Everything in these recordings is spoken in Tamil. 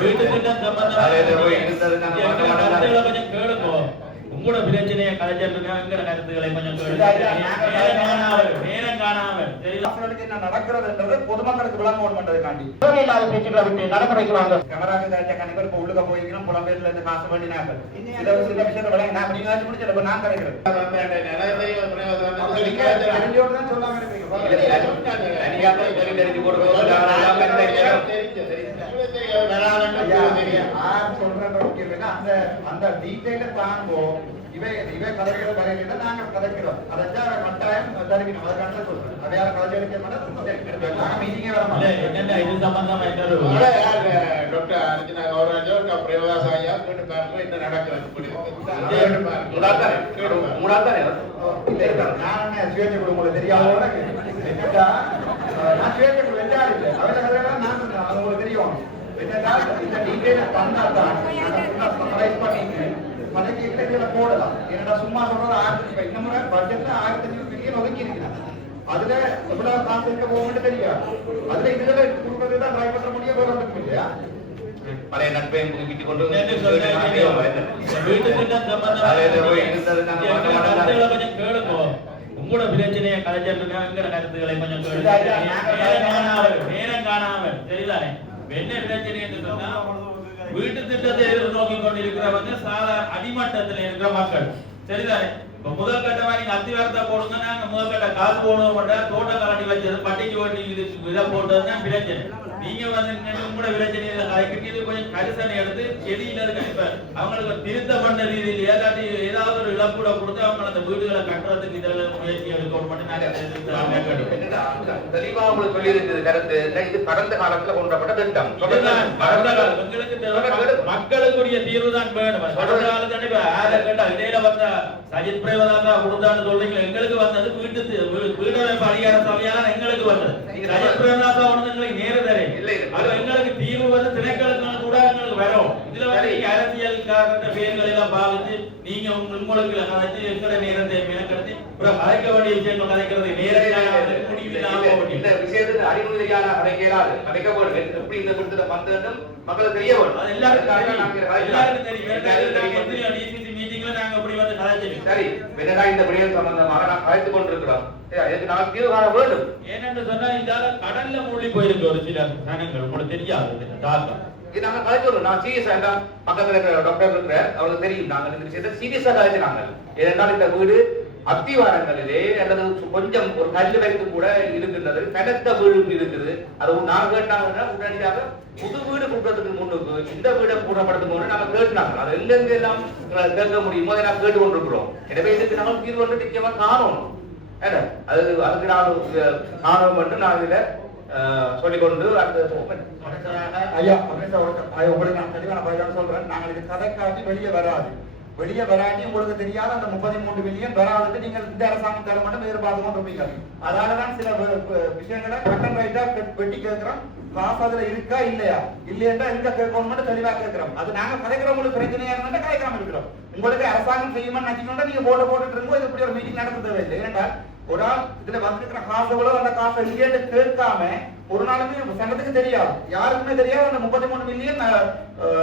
வீட்டுக்கிட்ட கருத்துக்களை கொஞ்சம் கேளுங்க உங்களோட பிரச்சனையை கலைச்சிருங்க எங்கிற கருத்துக்களை கொஞ்சம் நேரம் காணாமல் என்ன நடக்கிறதுன்றது பொதுமக்களுக்கு விளங்கணும் பண்றதுக்காண்டி. இல்லாத பேச்சுக்களை விட்டு நடைமுறைக்கு வாங்க. கேமராக்கு தாச்ச கணக்கு இப்ப உள்ளுக்க போயிருக்கிறோம் புலம்பெயர்ல இருந்து காசு பண்ணினாங்க இதை சில விஷயத்தை விளங்க நான் நீங்க ஆச்சு முடிச்சு இப்ப நான் கிடைக்கிறேன் தெரிஞ்சோடு தான் சொல்லாம அந்த அந்த டீடைல தாங்கோ இவை இவை கதைக்கிற வரையில நாங்க கதைக்கிறோம். அதைச்சா கட்டாயம் தருவினோம் அதை யாரும் கதை எடுக்க மாட்டோம் நாங்க மீட்டிங்கே வர மாட்டோம். என்னென்ன இது சம்பந்தமா இன்னொரு நான் என்ன சுயேட்சை குழு உங்களுக்கு தெரியாத. உனக்கு? என்னடா, அஹ், நான் சுயேட்சை வெள்ளாடு இல்லை. அவரை நான் சொல்றேன். என்னடா, இந்த நாங்க full ஆ summarize பண்ணிட்டு, எங்க இதுல போடலாம். என்னடா, சும்மா சொல்றது ஆயிரத்தி இப்ப இந்த முறை budgetல ஆயிரத்தி அஞ்சூறு billion ஒதுக்கி இருக்கிறாங்க. அதுல எவ்வளவு காசு இருக்க போகும்னு தெரியாது அதுல இதுல கொடுக்கறது தான் ட்ரை பண்ண முடியும் வேற ஒன்றும் இல்லையா பழைய நட்பையும் புதுப்பித்துக் கொண்டு உங்களோட பிரச்சனையை எங்கிற கருத்துக்களை கொஞ்சம் நேரம் காணாமல் சரிதானே என்ன பிரச்சனை என்று சொன்னா வீட்டு திட்டத்தை எதிர்நோக்கி கொண்டிருக்கிறவங்க சாதாரண அடிமட்டத்தில் இருக்கிற மக்கள். சரிதானே? இப்ப முதல் கட்டமா நீங்க அத்திவாரத்தை போடுங்க நாங்க முதல் கட்ட காசு போடுவோம் மாட்டோம் தோட்ட கலட்டி வச்சது பட்டிக்கு வட்டி இது இதை போட்டதுதான் பிரச்சனை நீங்க வந்து நின்னு உங்களோட பிரச்சனையில கலைக்கிட்டு இது கொஞ்சம் கரிசனை எடுத்து செடியில இருக்க இப்ப அவங்களுக்கு திருத்த பண்ண ரீதியில் ஏதாட்டி ஏதாவது ஒரு இழப்பீட கொடுத்து அவங்க அந்த வீடுகளை கட்டுறதுக்கு இதுல முயற்சி எடுக்கணும் மட்டும் நாங்க தெளிவா உங்களுக்கு சொல்லியிருக்கிறது கருத்து. இது கடந்த காலத்துல கொண்டப்பட்ட திட்டம். மக்களுக்குரிய தீர்வு தான் வேணும் இப்ப யாரை கேட்டா இடையில வந்த சஜித் பிரேமதாசா கொடுத்தான்னு சொல்றீங்க எங்களுக்கு வந்தது வீட்டு வீடமைப்பு அதிகார சபையால எங்களுக்கு வந்தது. சஜித் பிரேமதாசா ஒன்று எங்களுக்கு நேரு தரேன். அது எங்களுக்கு தீர்வு வந்து திணைக்களங்கள் கூட எங்களுக்கு வரும். இதுல வந்து நீங்க அரசியல்காரத்த பேர்களை எல்லாம் பாவிச்சு நீங்க உங்க- உங்களுக்கு கதைச்சு எங்கட நேரத்தை மேற்கடுத்தி அப்புறம் கதைக்க வேண்டிய விஷயங்கள் கதைக்கிறது நேரத்தில் முடிவு இந்த விஷயத்துக்கு அறிவு தெரியாத கதைக்க இயலாது கதைக்க வேண்டும் எப்படி இந்த கொடுத்தத வந்ததுன்னு மக்களுக்கு தெரிய அது எல்லாருக்கும் தெரியும். எல்லாருக்கும் தெரியும். எல்லாருக்கும் நாங்க தெரியும். எத்தனையோ DCC மீட்டிங்ல நாங்க அப்படி வந்து கதைச்சிருக்கோம். சரி என்னடா இந்த விடயம் சம்பந்தமாக நாம் கலைத்துக் கொண்டிருக்கிறோம். சரி, அதுக்கு நாம் தீர்வு காண வேண்டும். ஏனென்று சொன்னா இதால கடல்ல மூழ்கி போயிருக்கு ஒரு சில ஜனங்கள் உங்களுக்கு தெரியாது தாக்கம்? இது நாங்க கலைக்கிறோம் நான் சீரியஸா பக்கத்துல இருக்கிற டாக்டர் இருக்கிறார் அவருக்கு தெரியும். நாங்கள் இந்த விஷயத்தை சீரியஸா ஏனென்றால் இந்த வீடு அத்திவாரங்களிலே அல்லது கொஞ்சம் ஒரு கல் வைத்து கூட இருக்கின்றது கனத்த வீடு இருக்குது. அது நான் கேட்டாங்கன்னா உடனடியாக புது வீடு கூட்டுறதுக்கு முன்னுக்கு இந்த வீடை கூட்டப்படுறதுக்கு முன்னாடி நாங்க கேட்டாங்க அது எங்கெங்க எல்லாம் கேட்க முடியுமோ அதை நாங்கள் கேட்டு கொண்டிருக்கிறோம் எனவே இதுக்கு நாங்கள் தீர்வு வந்து நிச்சயமா காணும். என்ன? அது அதுக்கு நான் காணும் மட்டும் நான் இதுல சொல்லிக்கொண்டு அடுத்த ஐயா அப்படின்னு ஒரு- உங்களுக்கு நான் தெளிவான பதிலாக சொல்றேன். நாங்கள் இது கதை காட்டி வெளியே வராது. வெளியே வராட்டி உங்களுக்கு தெரியாத அந்த முப்பத்தி மூன்று மில்லியன் வராதுக்கு நீங்கள் இந்த அரசாங்கம் தர மட்டும் எதிர்பார்த்து கொண்டு இருப்பீங்க அதனாலதான் சில விஷயங்களை கட்டன் ரைட்டா வெட்டி கேட்கிறோம். காசு அதுல இருக்கா இல்லையா? இல்லையா எங்க கேட்கணும் மட்டும் தெளிவா கேட்கிறோம். அது நாங்க கதைக்கிறவங்களுக்கு பிரச்சனையா இருந்தா கதைக்காம இருக்கிறோம். உங்களுக்கு அரசாங்கம் செய்யுமா நினைக்கணும் நீங்க போட்டு போட்டுட்டு இருக்கோம் இது இப்படி ஒரு மீட்டிங் நடத்த தேவையில்லை. ஏன்னா ஒரு ஆள் இதுல வந்திருக்கிற காசு எவ்வளவு? அந்த காசு இல்லைன்னு கேட்காம ஒரு நாளுமே சங்கத்துக்கு தெரியாது. யாருக்குமே தெரியாது. அந்த முப்பத்தி மூணு மில்லியன்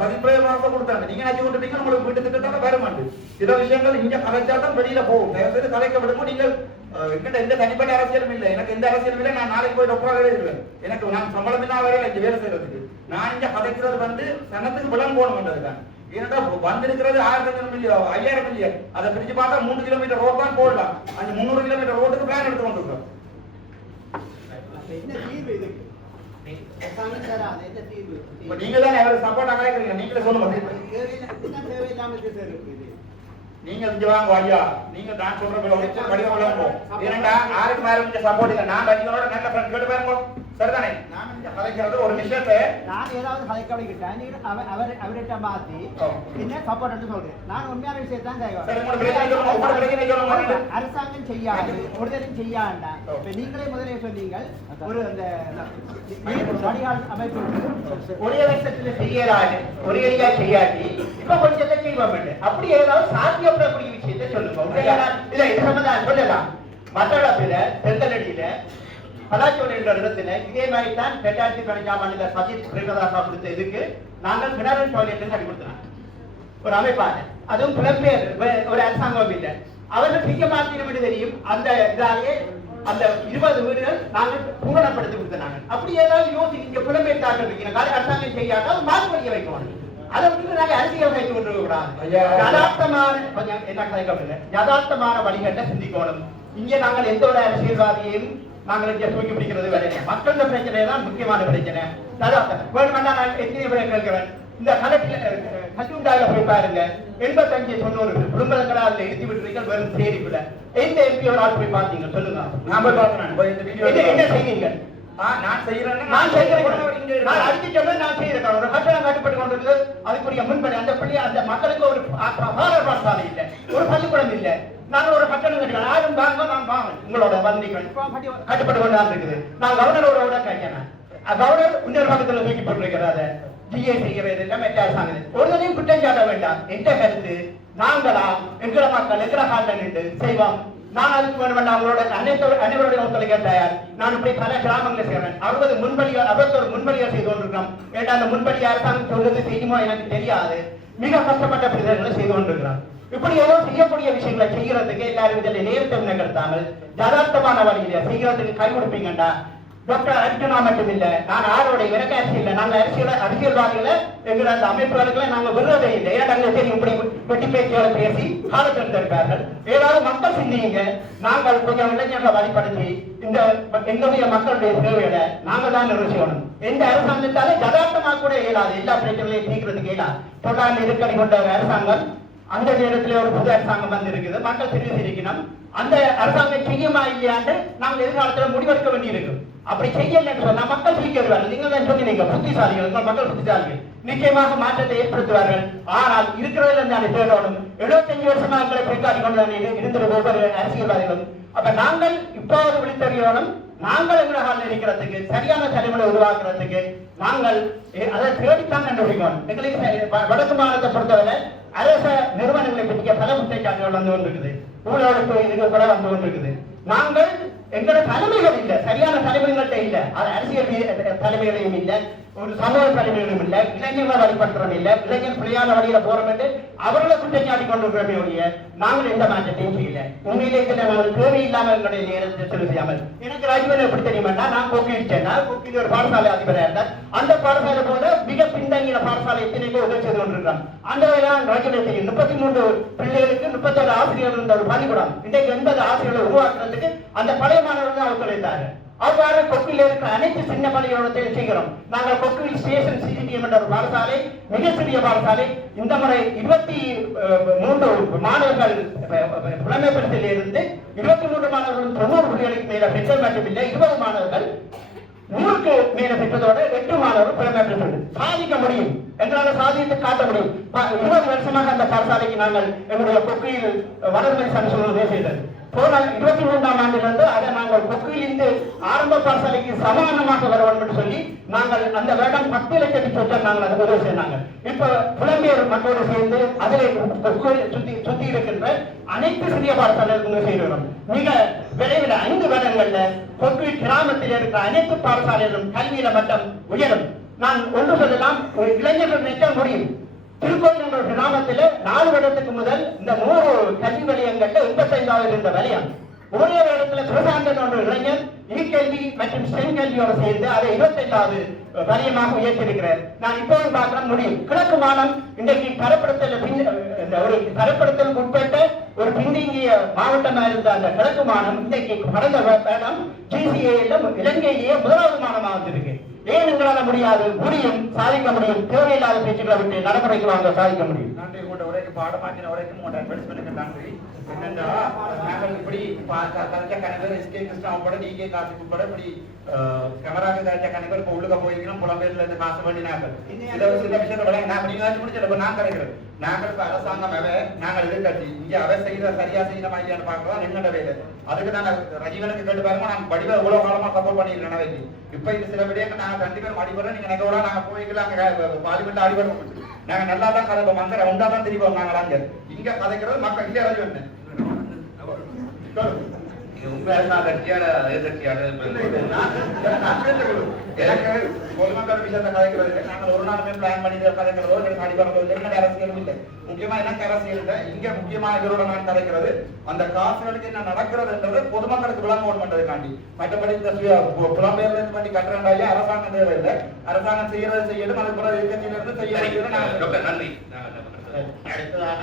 சதிப்பிரயோகம் கொடுத்தாங்க. நீங்க நினைச்சு கொண்டுட்டீங்க உங்களுக்கு வீட்டு திட்டத்தால வர மாட்டேன் சில விஷயங்கள் இங்க கலைச்சா தான் வெளியில போகும். தயவு செய்து கலைக்க விடுமோ நீங்கள் அஹ், என்கிட்ட எந்த தனிப்பட்ட அரசியலும் இல்லை. எனக்கு எந்த அரசியலும் இல்லை. நான் நாளைக்கு போய் டாக்டராக இருப்பேன் எனக்கு நான் சம்பளம் இல்லாம வரையில இங்க வேலை செய்யறதுக்கு நான் இங்க கதைக்கிறது வந்து சனத்துக்கு விளம் போகணும்ன்றதுதான் ஏன்னா வந்திருக்கிறது ஆயிரத்தி அஞ்சூறு மில்லியன் ஐயாயிரம் மில்லியன் அதை பிரிச்சு பார்த்தா மூணு கிலோமீட்டர் ரோட் தான் போடலாம். அந்த முந்நூறு கிலோமீட்டர் ரோட்டுக்கு பிளான் எடுத்து வந்திருக்கோம் என்ன தீர்வு இதுக்கு நீங்க தான் நீங்களே சொல்லுங்க தேவையில்லாம இருக்கு நீங்க இங்க வாங்க ஐயா நீங்க நான் சொல்ற கடிதம் விளங்குவோம் ஏனண்டா ஆருக்கு மேல சப்போர்ட் நான் ரஜினோட நல்ல ஃப்ரெண்ட் கேட்டு பாருங்க. சரிதானே? கலைக்கிறது ஒரு விஷயத்தை நான் ஏதாவது கலைக்கவழிக்கிட்டேன் நீ அவர் அவர் அவர்கிட்ட மாத்தி. என்ன சப்போர்ட் சொல்றேன் நான் உண்மையான விஷயத்தான். அரசாங்கம் செய்யாது. ஒருத்தரும் செய்யாண்டா. ஆ. இப்ப நீங்களே முதலே சொன்னீங்க ஒரு அந்த நீர் வடிகால் அமைப்பு ஒரே வருஷத்துல செய்யலாது ஒரே ஐயா செய்யாட்டி இப்ப கொஞ்சம் செய்வோம் அப்படி ஏதாவது சாத்தியப்படக்கூடிய விஷயத்தை சொல்லுங்க. உண்மையா? இல்ல இது சம்பந்தம். சொல்லலாம். மட்டக்களப்பில செங்கலடியில பலாச்சோலை என்ற இடத்துல இதே மாதிரி தான் ரெண்டாயிரத்தி பதினஞ்சாம் ஆண்டுல சஜித் பிரேமதாசா கொடுத்த இதுக்கு நாங்கள் கிணறு டாய்லெட் கட்டி கொடுத்தோம். ஒரு அமைப்பாக அதுவும் புலம்பெயர் ஒரு அரசாங்கம் இல்லை. அவர்கள் செய்ய என்று தெரியும். அந்த இதாலே அந்த இருபது வீடுகள் நாங்கள் பூரணப்படுத்தி கொடுத்தாங்க அப்படி ஏதாவது யோசிக்க புலம்பெயர் தாக்கல் வைக்கணும் காலை அரசாங்கம் செய்யாட்டால் மாற்று வழியை வைக்கணும். அதை விட்டு நாங்கள் அரசியல் வைத்து கொண்டு கூடாது. யதார்த்தமான கொஞ்சம் என்ன கதைக்கப்படல யதார்த்தமான வழிகட்ட சிந்திக்கணும். இங்கே நாங்கள் எந்த ஒரு அரசியல்வாதியையும் நாங்கள் இங்கே தூக்கி பிடிக்கிறது வேலை. மக்களோட பிரச்சனை தான் முக்கியமான பிரச்சனை. யதார்த்தம் வேணுமெண்டா நான் எத்தனை பேரை கேட்கிறேன். இந்த கலெக்டர் கட்டுண்டாக போய் பாருங்க. எண்பத்தஞ்சு தொண்ணூறு குடும்பங்களை அதுல எழுதி விட்டுருக்கீங்க வெறும் சேரிக்குள்ள எந்த எம்பி ஒரு ஆள் போய் பார்த்தீங்க? சொல்லுங்க. நான் போய் இப்ப இந்த வீடியோ என்ன ஆ, நான் செய்யறேன்னு நான் செய்கிறேன் இங்க நான் அடிச்சுட்டேன் நான் செய்கிறேன் ஒரு கட்டணம் கட்டுப்பட்டு கொண்டிருக்கு அதுக்குரிய முன்படி அந்த பள்ளி அந்த மக்களுக்கு ஒரு பார பாடசாலை இல்லை. ஒரு பள்ளிக்கூடம் இல்லை. நாங்கள் ஒரு கட்டணம் கட்டுக்கிறோம் யாரும் வாங்க நான் வாங்க உங்களோட வந்திகள் கட்டுப்பட்டு கொண்டாந்து இருக்குது. நான் கவர்னரோட விட கேட்கிறேன். கவர்னர் இன்னொரு பக்கத்தில் தூக்கி போட்டிருக்கிறாரு. ஜிஏ செய்கிறது இல்லை மெட்ட அரசாங்கம் ஒரு குற்றம் சாட்ட வேண்டாம். எந்த கருத்து? நாங்களா எங்கள மக்கள் எங்கள காலில் நின்று செய்வோம்? நான் அதுக்கு வேணும் அவங்களோட அனைத்து அனைவருடைய ஒத்துழைக்க தயார். நான் இப்படி பல கிராமங்களை செய்றேன் அறுபது முன்படிகள் அறுபத்தொரு முன்படிகள் செய்து கொண்டிருக்கிறோம். ஏன்னா அந்த முன்பலி அரசாங்கம் சொல்றது செய்யுமோ எனக்கு தெரியாது. மிக கஷ்டப்பட்ட பிரதர்களை செய்து கொண்டிருக்கிறான் இப்படி ஏதோ செய்யக்கூடிய விஷயங்களை செய்யறதுக்கு எல்லாரும் இதில் நேரத்தை நிகழ்த்தாமல் யதார்த்தமான வழியில செய்யறதுக்கு கை கொடுப்பீங்கண்டா? டாக்டர் அர்ஜுனா மட்டும் இல்லை நான் ஆரோட எனக்கு அரசியல் இல்லை நாங்க அரசியல் அரசியல்வாதிகளை எங்கிற அந்த அமைப்புகளுக்கு நாங்க விடுறதே இல்லை. ஏன்னா சரி இப்படி வெட்டி பேச்சியோட பேசி காலத்தில் ஏதாவது மக்கள் சிந்திங்க நாங்கள் கொஞ்சம் இளைஞர்களை வழிபடுத்தி இந்த எங்களுடைய மக்களுடைய சேவையில நாங்க தான் நிறுவனம் எந்த அரசாங்கத்தால ஜதார்த்தமாக கூட இயலாது. எல்லா பிரச்சனைகளையும் தீர்க்கிறதுக்கு இயலாது. தொடர்ந்து நெருக்கடி கொண்ட அரசாங்கம் அந்த நேரத்தில் ஒரு புது அரசாங்கம் வந்து இருக்குது மக்கள் தெரிவு சிரிக்கணும் அந்த அரசாங்கம் செய்யுமா இல்லையாண்டு நாங்கள் எதிர்காலத்தில் முடிவெடுக்க வேண்டியிருக்கும். அப்படி செய்யலன்னு சொன்னா மக்கள் சிரிக்கிறார்கள். நீங்கள் தான் சொன்னீங்க? புத்திசாலிகள். உங்கள் மக்கள் புத்திசாலிகள். நிச்சயமாக மாற்றத்தை ஏற்படுத்துவார்கள். ஆனால் இருக்கிறதில் தானே தேடணும். எழுபத்தஞ்சு வருஷமா எங்களை பிரிக்காடி கொண்டு தானே ஒவ்வொரு அரசியல்வாதிகளும். அப்ப நாங்கள் இப்போது விழித்தறியோனும் நாங்கள் எங்களால் நினைக்கிறதுக்கு சரியான தலைமுறை உருவாக்குறதுக்கு நாங்கள் அதை தேடித்தான் கண்டுபிடிக்கணும். எங்களுக்கு வ- வடக்கு மாநிலத்தை பொறுத்தவரை அரச நிறுவனங்களை பற்றிய பல குற்றச்சாட்டுகள் வந்து கொண்டிருக்குது. ஊழலுக்கு இதுக்கு கூட வந்து கொண்டிருக்குது. நாங்கள் எங்களோட தலைமைகள் இல்லை. சரியான தலைமைகள்கிட்ட இல்லை. அது அரசியல் தலைமைகளையும் இல்லை. ஒரு சமூக தலைமைகளும் இல்லை. இளைஞர்களை வழிபடுறோம் இல்லை. இளைஞர் பிள்ளையான வழியில போறோம் என்று அவர்களை குற்றச்சாட்டி கொண்டிருக்கிறோமே ஒழிய நாங்கள் எந்த மாற்றத்தையும் செய்யல. உண்மையிலே இதுல நாங்கள் தேவையில்லாம எங்களுடைய நேரத்தை செலவு செய்யாமல். எனக்கு ராஜ்வன் எப்படி தெரியுமாட்டா நான் கொக்கிச்சேன்னா கொக்கியில் ஒரு பாடசாலை அதிபராக இருந்தார். அந்த பாடசாலை போல மிக பின்தங்கிய பாடசாலை எத்தனை உதவி செய்து கொண்டிருக்கிறான் அந்த வகையில் முப்பத்தி மூன்று பிள்ளைகளுக்கு முப்பத்தேழு ஆசிரியர்கள் இருந்த ஒரு பள்ளிக்கூடம். இன்றைக்கு எண்பது ஆசிரியர்களை உருவாக்குறதுக்கு அந்த பழைய மாணவர்கள் தான் ஒத்துழைத்தார்கள் அவ்வாறு கொக்கில் இருக்கிற அனைத்து சின்ன பள்ளிக்கூடத்தையும் செய்கிறோம். நாங்கள் கொக்கில் ஸ்டேஷன் சிசிடிஎம் என்ற ஒரு பாடசாலை மிக சிறிய பாடசாலை. இந்த முறை இருபத்தி மூன்று மாணவர்கள் அஹ், புலமைப்படுத்தலில் இருந்து இருபத்தி மூன்று மாணவர்கள் தொண்ணூறு புள்ளிகளுக்கு மேல பெற்றல் மட்டுமில்லை இருபது மாணவர்கள் நூறுக்கு மேல பெற்றதோட எட்டு மாணவர்கள் புலமைப்படுத்தல் சாதிக்க முடியும். எங்களால் சாதித்து காட்ட முடியும். இருபது வருஷமாக அந்த பாடசாலைக்கு நாங்கள் எங்களுடைய கொக்கையில் வளர்மை சன்சோதனை செய்தது. போன இருபத்தி மூன்றாம் ஆண்டிலிருந்து அதை நாங்கள் கொக்கையிலிருந்து ஆரம்ப பாடசாலைக்கு சமானமாக வர வேண்டும் என்று சொல்லி நாங்கள் அந்த வேடம் பத்து லட்சத்தி சொச்சம் நாங்கள் அதை உதவி செய்தாங்க. இப்ப புலம்பியர் மக்களோடு சேர்ந்து அதிலே சுத்தி சுத்தி இருக்கின்ற அனைத்து சிறிய பாடசாலைகளுக்கும் செய்கிறோம் மிக விரைவில் ஐந்து வருடங்கள்ல கொங்கு கிராமத்தில் இருக்கிற அனைத்து பாடசாலைகளும் கல்வியில மட்டம் உயரும். நான் ஒன்று சொல்லலாம் ஒரு இளைஞர்கள் நிற்க முடியும். திருக்கோயில் கிராமத்தில் நாலு வருடத்துக்கு முதல் இந்த நூறு கல்வி வலயங்கள்ல எண்பத்தைந்தாவது இருந்த வலயம் ஒரே இடத்துல பிரசாந்தன் என்ற இளைஞர் இக்கல்வி மற்றும் ஸ்டெம் கல்வியோடு சேர்ந்து அதை இருபத்தைந்தாவது வலயமாக உயர்த்திருக்கிறார் நான் இப்போது பார்க்க முடியும். கிழக்கு மாநிலம் இன்றைக்கு தரப்படுத்தல பின் இந்த ஒரு தரப்படுத்தலுக்கு உட்பட்ட ஒரு பின்தங்கிய மாவட்டமா இருந்த அந்த கிழக்கு மாநிலம் இன்றைக்கு கடந்த வருடம் ஜிசிஏல இலங்கையிலேயே முதலாவது மாநிலமாக இருந்திருக்கு. ஏன் உங்களால முடியாது? முடியும் சாதிக்க முடியும் தேவையில்லாத பேச்சுக்களை விட்டு நடைமுறைக்கு வாங்க சாதிக்க முடியும். நன்றி. உங்களோட உரைக்கு பாடமாக்கின உரைக்கும் உங்களோட அட்வர்டைஸ்மெண்ட்டுக்கு நன்றி. நாங்கள் இப்படி க- கலைச்ச கணவர் எஸ்கே கிருஷ்ணா உட்பட காசி உட்பட இப்படி கேமராக்கு கலைச்ச கணவர் இப்போ உள்ளுக்க போயிருக்கணும் புலம்பெயர்ல இருந்து காசு பண்ணினாங்க சில சில விஷயத்தை விட நான் நீங்க வச்சு முடிச்சல இப்ப நான் கிடைக்கிறேன் நாங்கள் இப்ப அரசாங்கம் அவ நாங்கள் எதிர்கட்சி இங்க அவ செய்யற சரியா செய்யற மாதிரியான நின்னட வேலை. அதுக்கு தான் ரஜீவனுக்கு கேட்டு பாருங்க நான் படிவ இவ்வளவு காலமா சப்போர்ட் பண்ணிருக்கேன் அவைக்கு இப்ப இது சில விடயங்கள் நாங்க ரெண்டு பேரும் அடிபடுறோம். நீங்க நெகோட நாங்க போய்க்கலாம் பார்லிமெண்ட் அடிபடுறோம். நாங்க நல்லா தான் கதை அங்க ரவுண்டா தான் தெரிவோம் அங்க. இங்க கதைக்கிறது மக்கள் இல்லையா ரஜீவன் முக்கியமா எனக்கு அரசியல் இங்க முக்கியமா இதோட நான் கதைக்கிறது. அந்த காசுகளுக்கு என்ன நடக்கிறதுன்றது பொதுமக்களுக்கு பண்றதுக்காண்டி மற்றபடி இந்த புலம்பெயர்ல இருந்து பண்ணி கட்டுறாண்டாயா அரசாங்கம் தேவையில்லை. அரசாங்கம் செய்யறது செய்யணும் அதுக்கு பிறகு டாக்டர் நன்றி. அடுத்ததாக